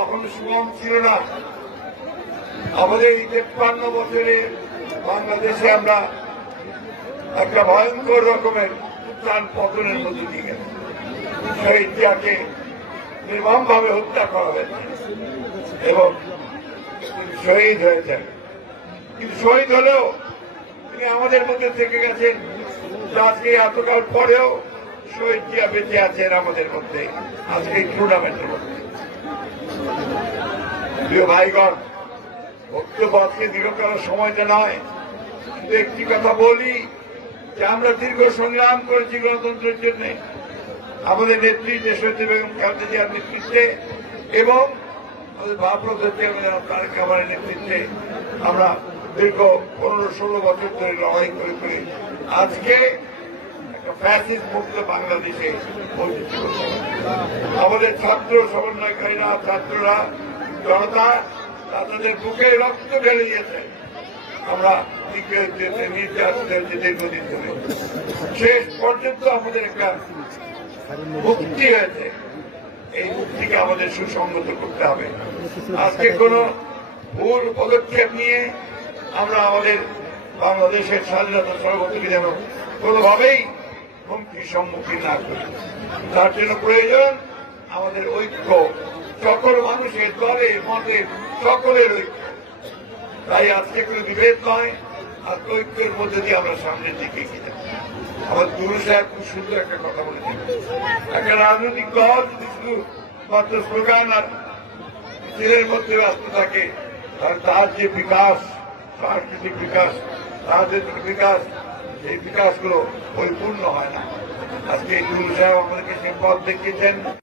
কখনো সুগম ছিল না। আমাদের এই 53 বছরে বাংলাদেশে আমরা একটা ভয়ঙ্কর রকমের উত্থান পতনের মধ্যে দিয়ে গেছি। শহীদ জিয়াকে নির্মমভাবে হত্যা করা হয়েছে এবং শহীদ হয়েছেন, কিন্তু শহীদ হলেও তিনি আমাদের মধ্যে থেকে গেছেন। আজকে এতকাল পরেও শহীদ জিয়া বেঁচে আছেন আমাদের মধ্যে, আজকে এই টুর্নামেন্টের মধ্যে। প্রিয় ভাইগণ, বক্তব্য আজকে দীর্ঘ করার সময়টা নয়, কিন্তু একটি কথা বলি যে আমরা দীর্ঘ সংগ্রাম করেছি গণতন্ত্রের জন্য, আমাদের নেত্রী দেশনেত্রী বেগম খালেদা জিয়ার নেতৃত্বে এবং আমাদের ভারপ্রাপ্ত চেয়ারম্যান তারেক রহমানের নেতৃত্বে আমরা দীর্ঘ 15-16 বছর ধরে লড়াই করে আজকে একটা ফ্যাসিস্ট মুক্ত বাংলাদেশে পৌঁছেছি। আমাদের ছাত্র সমন্বয়কারীরা, ছাত্ররা, জনতা তাদের বুকে রক্ত ঢেলে দিয়েছে। আমরা নির্যাতনের দীর্ঘদিন ধরে শেষ পর্যন্ত আমাদের একটা মুক্তি হয়েছে। এই মুক্তিকে আমাদের সুসংগত করতে হবে। আজকে কোন ভুল পদক্ষেপ নিয়ে আমরা আমাদের বাংলাদেশের স্বাধীনতা সর্বত্রকে যেন কোনোভাবেই হুমকির সম্মুখীন না করি। তার জন্য প্রয়োজন আমাদের ঐক্য, সকল মানুষের দলে মতে সকলের ঐক্য। তাই আজকে কোনো বিভেদ নয়, আর ঐক্যের মধ্যে দিয়ে আমরা সামনের দিকে এগিয়ে যাব। আমার গুরু সাহেব খুব সুন্দর একটা কথা বলেছেন, একটা রাজনৈতিক দল যদি শুধু মাত্র স্লোগান আর মিছিলের মধ্যে ব্যস্ত থাকে, তার যে বিকাশ, সাংস্কৃতিক বিকাশ, রাজনৈতিক বিকাশ, এই বিকাশগুলো পরিপূর্ণ হয় না। আজকে গুরু সাহেব আমাদেরকে সেই পথ দেখিয়েছেন।